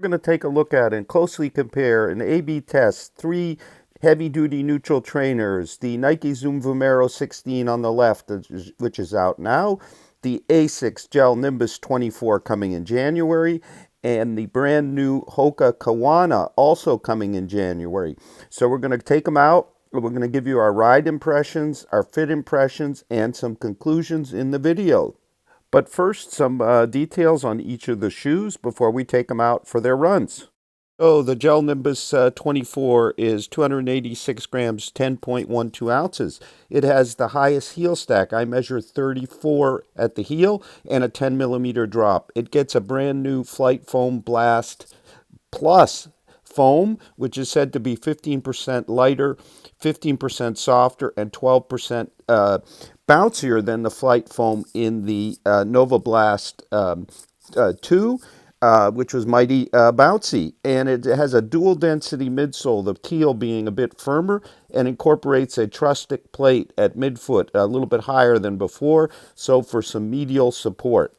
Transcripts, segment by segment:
We're going to take a look at and closely compare and A/B test three heavy-duty neutral trainers: the Nike Zoom Vomero 16 on the left, which is out now, the ASICS GEL-Nimbus 24 coming in January, and the brand new Hoka Kawana also coming in January. So we're going to take them out. We're going to give you our ride impressions, our fit impressions, and some conclusions in the video. But first, some details on each of the shoes before we take them out for their runs. So the GEL-Nimbus 24 is 286 grams, 10.12 ounces. It has the highest heel stack. I measure 34 at the heel and a 10 millimeter drop. It gets a brand new Flight Foam Blast Plus foam, which is said to be 15% lighter, 15% softer, and 12% bouncier than the Flight Foam in the Nova Blast 2, which was mighty bouncy. And it has a dual density midsole, the heel being a bit firmer, and incorporates a Trustic plate at midfoot, a little bit higher than before, so for some medial support.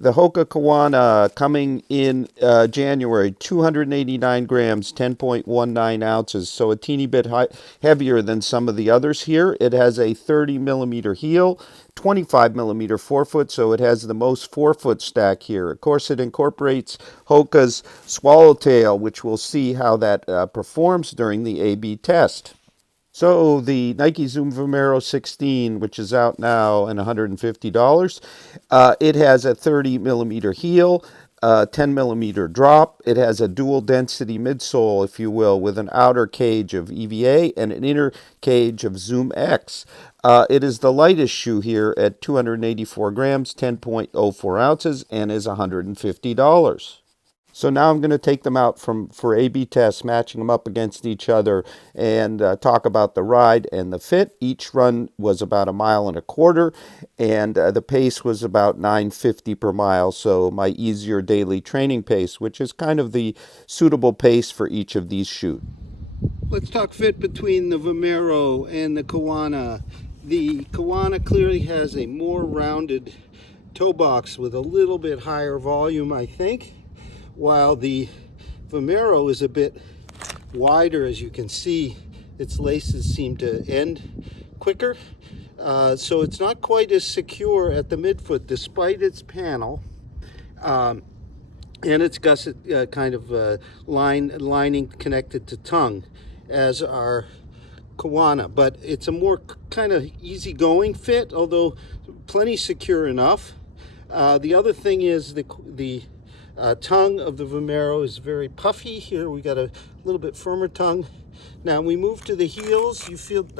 The Hoka Kawana coming in January, 289 grams, 10.19 ounces, so a teeny bit heavier than some of the others here. It has a 30 millimeter heel, 25 millimeter forefoot, so it has the most forefoot stack here. Of course, it incorporates Hoka's Swallowtail, which we'll see how that performs during the A/B test. So the Nike Zoom Vomero 16, which is out now and $150, it has a 30 millimeter heel, 10 millimeter drop. It has a dual density midsole, if you will, with an outer cage of EVA and an inner cage of Zoom X. It is the lightest shoe here at 284 grams, 10.04 ounces, and is $150. So now I'm going to take them out for A/B tests, matching them up against each other, and talk about the ride and the fit. Each run was about 1.25 miles, and the pace was about 9:50 per mile, so my easier daily training pace, which is kind of the suitable pace for each of these shoes. Let's talk fit between the Vomero and the Kawana. The Kawana clearly has a more rounded toe box with a little bit higher volume, I think, while the Vomero is a bit wider. As you can see, its laces seem to end quicker, so it's not quite as secure at the midfoot despite its panel, and its gusset kind of lining connected to tongue as our Kawana, but it's a more kind of easygoing fit, although plenty secure enough. The other thing is the tongue of the Vomero is very puffy. Here we got a little bit firmer tongue. Now we move to the heels.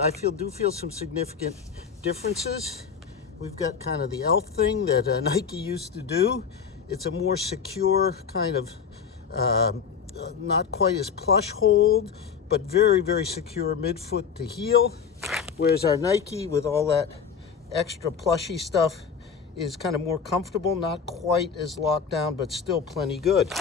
I do feel some significant differences. We've got kind of the elf thing that Nike used to do. It's a more secure kind of, not quite as plush hold, but very, very secure midfoot to heel. Whereas our Nike, with all that extra plushy stuff, is kind of more comfortable, not quite as locked down, but still plenty good.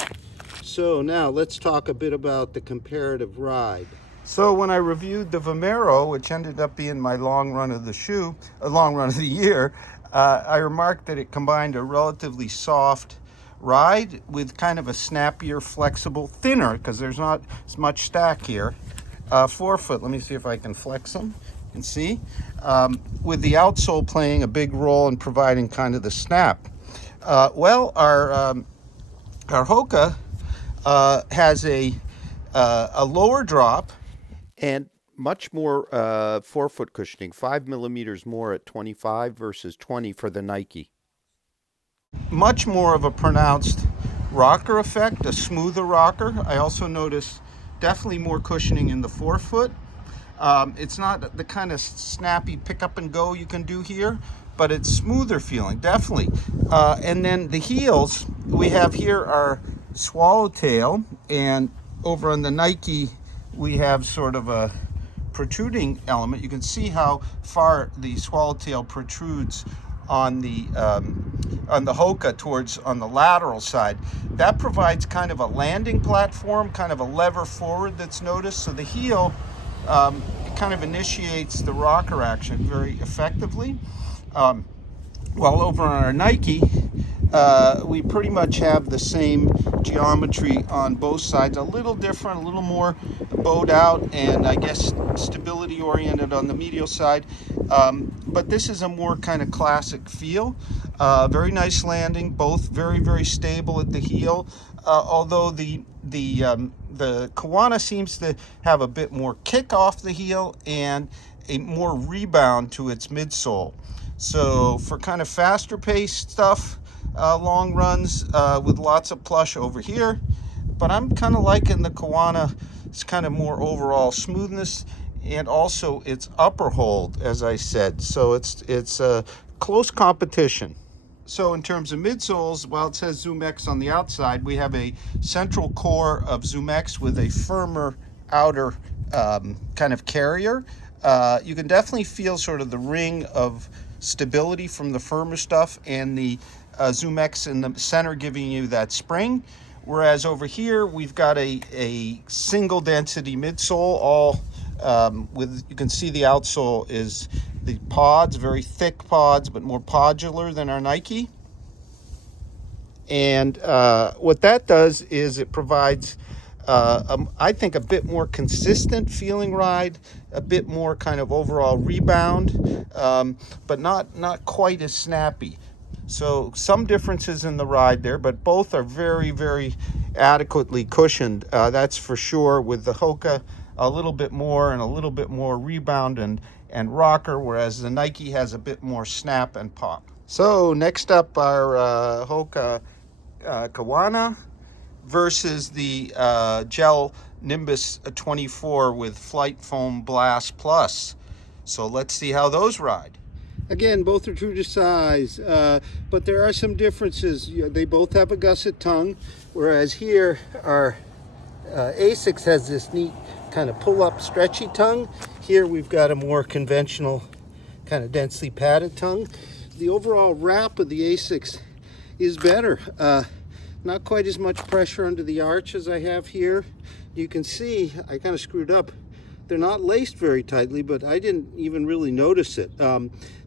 So now let's talk a bit about the comparative ride. So when I reviewed the Vomero, which ended up being my long run of the year, I remarked that it combined a relatively soft ride with kind of a snappier, flexible, thinner, because there's not as much stack here, forefoot. Let me see if I can flex them. You can see, with the outsole playing a big role in providing kind of the snap. Well, our Hoka has a lower drop and much more forefoot cushioning, 5 millimeters more at 25 versus 20 for the Nike. Much more of a pronounced rocker effect, a smoother rocker. I also notice definitely more cushioning in the forefoot. It's not the kind of snappy pick up and go you can do here, but it's smoother feeling, definitely. And then the heels, we have here our Swallowtail, and over on the Nike, we have sort of a protruding element. You can see how far the Swallowtail protrudes on the Hoka on the lateral side. That provides kind of a landing platform, kind of a lever forward that's noticed. So the heel it kind of initiates the rocker action very effectively. While over on our Nike, we pretty much have the same geometry on both sides. A little different, a little more bowed out, and I guess stability oriented on the medial side. But this is a more kind of classic feel. Very nice landing, both very, very stable at the heel. Although the Kawana seems to have a bit more kick off the heel and a more rebound to its midsole. So for kind of faster paced stuff, long runs with lots of plush over here, but I'm kind of liking the Kawana. It's kind of more overall smoothness and also its upper hold, as I said. So it's a close competition. So in terms of midsoles, while it says Zoom X on the outside, we have a central core of Zoom X with a firmer outer kind of carrier. You can definitely feel sort of the ring of stability from the firmer stuff, and the Zoom X in the center giving you that spring. Whereas over here, we've got a single density midsole, all with, you can see the outsole is the pods, very thick pods, but more podular than our Nike. And what that does is it provides, I think, a bit more consistent feeling ride, a bit more kind of overall rebound, but not quite as snappy. So some differences in the ride there, but both are very, very adequately cushioned. That's for sure, with the Hoka a little bit more and a little bit more rebound and rocker, whereas the Nike has a bit more snap and pop. So next up, our Hoka Kawana versus the GEL-Nimbus 24 with Flight Foam Blast Plus. So let's see how those ride. Again, both are true to size, but there are some differences. They both have a gusset tongue, whereas here our ASICS has this neat kind of pull-up stretchy tongue. Here we've got a more conventional kind of densely padded tongue. The overall wrap of the ASICS is better. Not quite as much pressure under the arch as I have here. You can see I kind of screwed up. They're not laced very tightly, but I didn't even really notice it.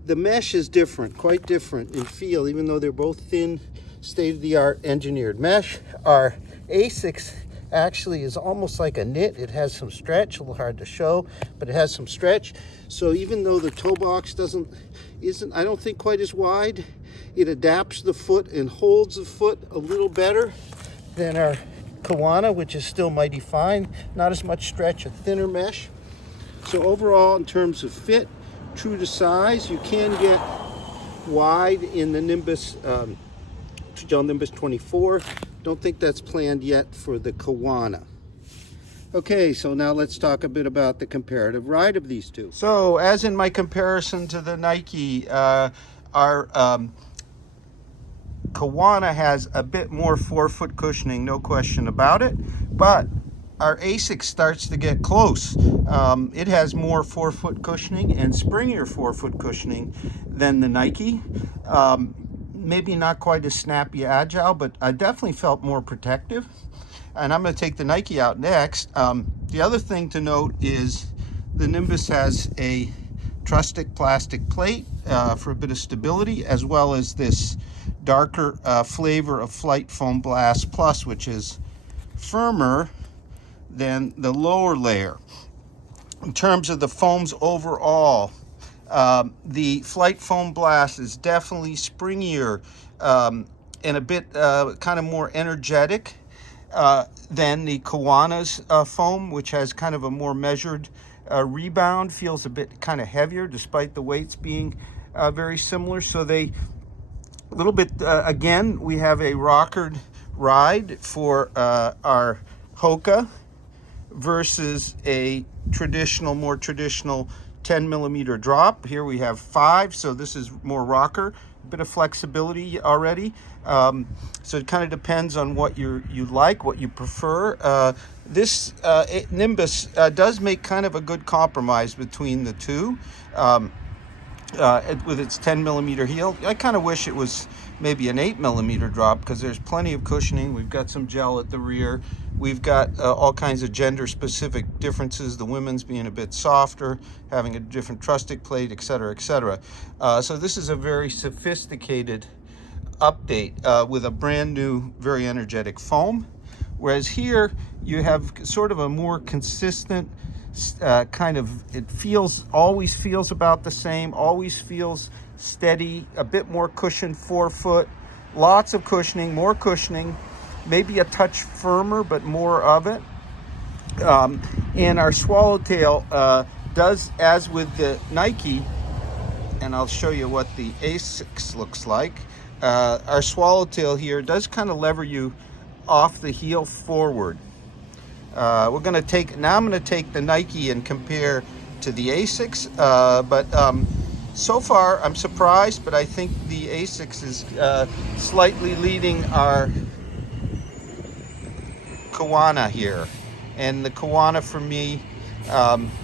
The mesh is different, quite different in feel, even though they're both thin, state-of-the-art engineered mesh. Our ASICS actually is almost like a knit. It has some stretch, a little hard to show, but it has some stretch. So even though the toe box isn't, I don't think, quite as wide, it adapts the foot and holds the foot a little better than our Kawana, which is still mighty fine. Not as much stretch, a thinner mesh. So overall, in terms of fit, true to size. You can get wide in the Nimbus, GEL-Nimbus 24. Don't think that's planned yet for the Kawana. Okay, so now let's talk a bit about the comparative ride of these two. So as in my comparison to the Nike, our Kawana has a bit more forefoot cushioning, no question about it, but our ASICS starts to get close. It has more forefoot cushioning and springier forefoot cushioning than the Nike. Maybe not quite as snappy agile, but I definitely felt more protective. And I'm going to take the Nike out next. The other thing to note is the Nimbus has a Trustic plastic plate for a bit of stability, as well as this darker flavor of Flight Foam Blast Plus, which is firmer than the lower layer. In terms of the foams overall, the Flight Foam Blast is definitely springier and a bit kind of more energetic than the Kawana's foam, which has kind of a more measured rebound, feels a bit kind of heavier despite the weights being very similar. So they a little bit, again, we have a rockered ride for our Hoka versus a traditional, more traditional 10 millimeter drop. Here we have 5, so this is more rocker, a bit of flexibility already. So it kind of depends on what you like, what you prefer. This Nimbus does make kind of a good compromise between the two. With its 10 millimeter heel. I kind of wish it was maybe an 8 millimeter drop, because there's plenty of cushioning. We've got some gel at the rear. We've got all kinds of gender specific differences, the women's being a bit softer, having a different trustic plate, etc., etc. So this is a very sophisticated update with a brand new, very energetic foam. Whereas here you have sort of a more consistent kind of, always feels about the same, always feels steady, a bit more cushion forefoot, lots of cushioning, more cushioning, maybe a touch firmer, but more of it. And our swallowtail does, as with the Nike, and I'll show you what the ASICS looks like. Our swallowtail here does kind of lever you off the heel forward. I'm going to take the Nike and compare to the ASICS, but so far I'm surprised, but I think the ASICS is slightly leading our Kawana here. And the Kawana, for me,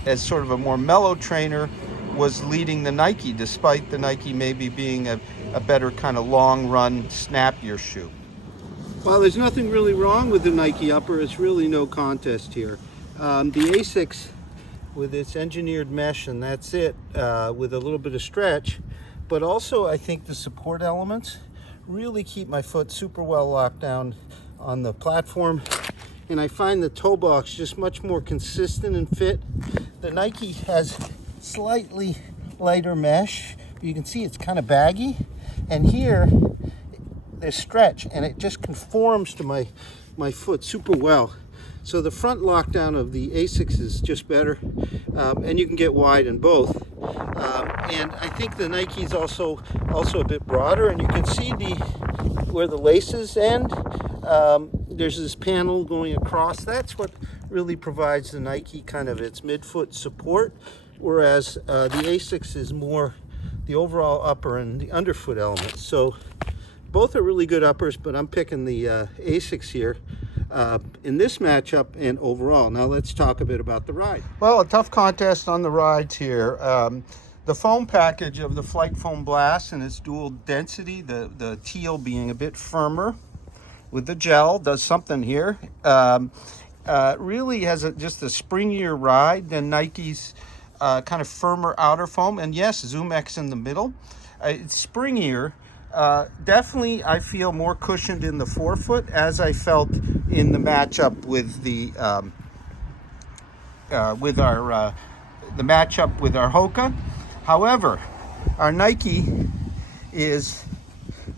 as sort of a more mellow trainer, was leading the Nike, despite the Nike maybe being a better kind of long run, snappier shoe. Well, there's nothing really wrong with the Nike upper. It's really no contest here. The ASICS with its engineered mesh, and that's it, with a little bit of stretch, but also I think the support elements really keep my foot super well locked down on the platform, and I find the toe box just much more consistent and fit. The Nike has slightly lighter mesh. You can see it's kind of baggy, and here there's stretch, and it just conforms to my foot super well. So the front lockdown of the ASICS is just better, and you can get wide in both. And I think the Nike is also a bit broader, and you can see where the laces end. There's this panel going across. That's what really provides the Nike kind of its midfoot support, whereas the ASICS is more the overall upper and the underfoot element. So both are really good uppers, but I'm picking the ASICS here in this matchup and overall. Now let's talk a bit about the ride. Well, a tough contest on the rides here. The foam package of the Flight Foam Blast and its dual density, the teal being a bit firmer with the gel, does something here. Really has just a springier ride than Nike's kind of firmer outer foam. And yes, Zoom X in the middle. It's springier. Definitely, I feel more cushioned in the forefoot, as I felt in the matchup with the matchup with our Hoka. However, our Nike is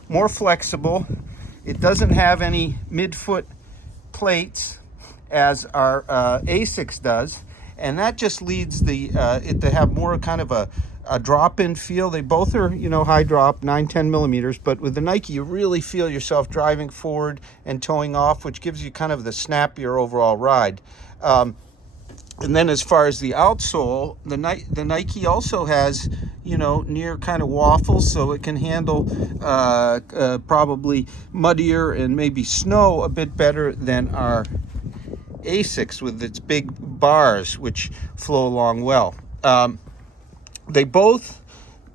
more flexible. It doesn't have any midfoot plates as our ASICS does, and that just leads it to have more kind of a drop-in feel. They both are, high drop, 9-10 millimeters, but with the Nike, you really feel yourself driving forward and towing off, which gives you kind of the snappier overall ride. And then as far as the outsole, the Nike also has, near kind of waffles, so it can handle probably muddier and maybe snow a bit better than our ASICS with its big bars, which flow along well. They both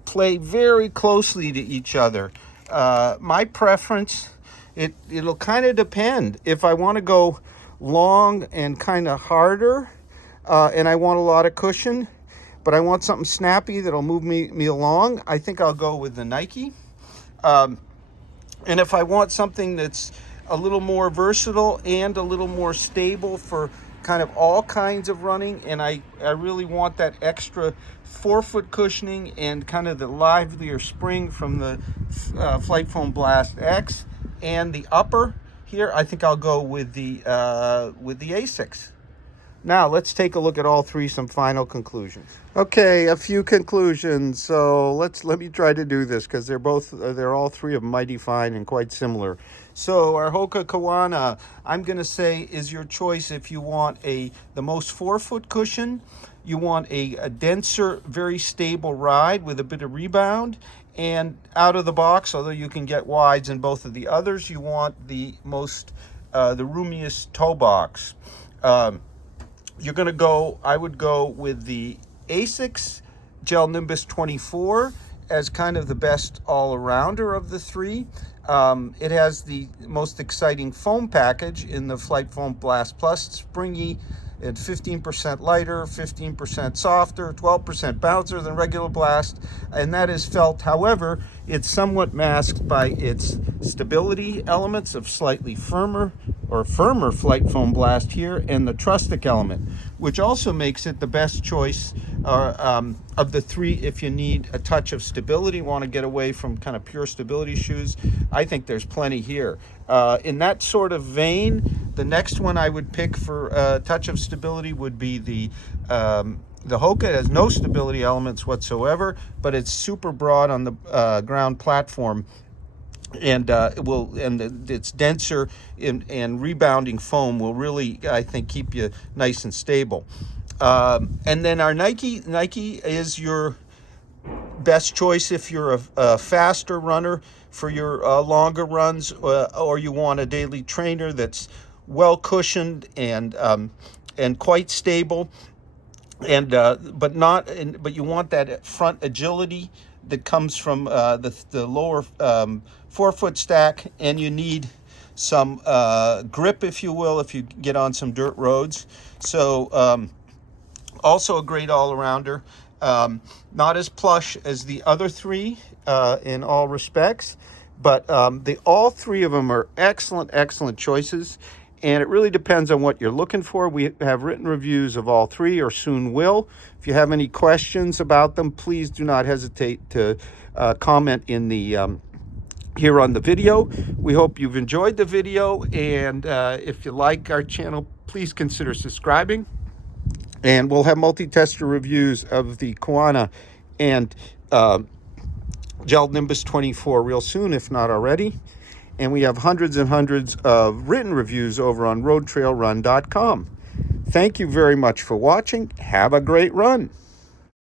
play very closely to each other. My preference, it'll kind of depend. If I want to go long and kind of harder, and I want a lot of cushion, but I want something snappy that'll move me along, I think I'll go with the Nike. And if I want something that's a little more versatile and a little more stable for kind of all kinds of running, and I really want that extra forefoot cushioning and kind of the livelier spring from the Flight Foam Blast X and the upper here, I think I'll go with the ASICS. Now let's take a look at all three, some final conclusions. Okay, a few conclusions. So let me try to do this, because they're all three of them mighty fine and quite similar. So our Hoka Kawana, I'm going to say, is your choice if you want the most forefoot cushion, you want a denser, very stable ride with a bit of rebound, and out of the box, although you can get wides in both of the others, you want the roomiest toe box. I would go with the ASICS GEL-Nimbus 24 as kind of the best all-arounder of the three. It has the most exciting foam package in the Flight Foam Blast Plus, springy, and 15% lighter, 15% softer, 12% bouncer than regular Blast, and that is felt. However, it's somewhat masked by its stability elements of slightly firmer flight foam Blast here, and the Trustic element, which also makes it the best choice of the three if you need a touch of stability, want to get away from kind of pure stability shoes. I think there's plenty here. In that sort of vein, the next one I would pick for a touch of stability would be the Hoka. It has no stability elements whatsoever, but it's super broad on the ground platform, and it's denser and rebounding foam will really, I think, keep you nice and stable. And then our Nike is your best choice if you're a faster runner for your longer runs, or you want a daily trainer that's well cushioned and quite stable, and but you want that front agility that comes from the lower forefoot stack, and you need some grip, if you will, if you get on some dirt roads. So also a great all-arounder. Not as plush as the other three in all respects, but all three of them are excellent choices, and it really depends on what you're looking for. We have written reviews of all three, or soon will. If you have any questions about them, please do not hesitate to comment in the here on the video. We hope you've enjoyed the video, and if you like our channel, please consider subscribing. And we'll have multi-tester reviews of the Kawana and Gel-Nimbus 24 real soon, if not already. And we have hundreds and hundreds of written reviews over on RoadTrailRun.com. Thank you very much for watching. Have a great run.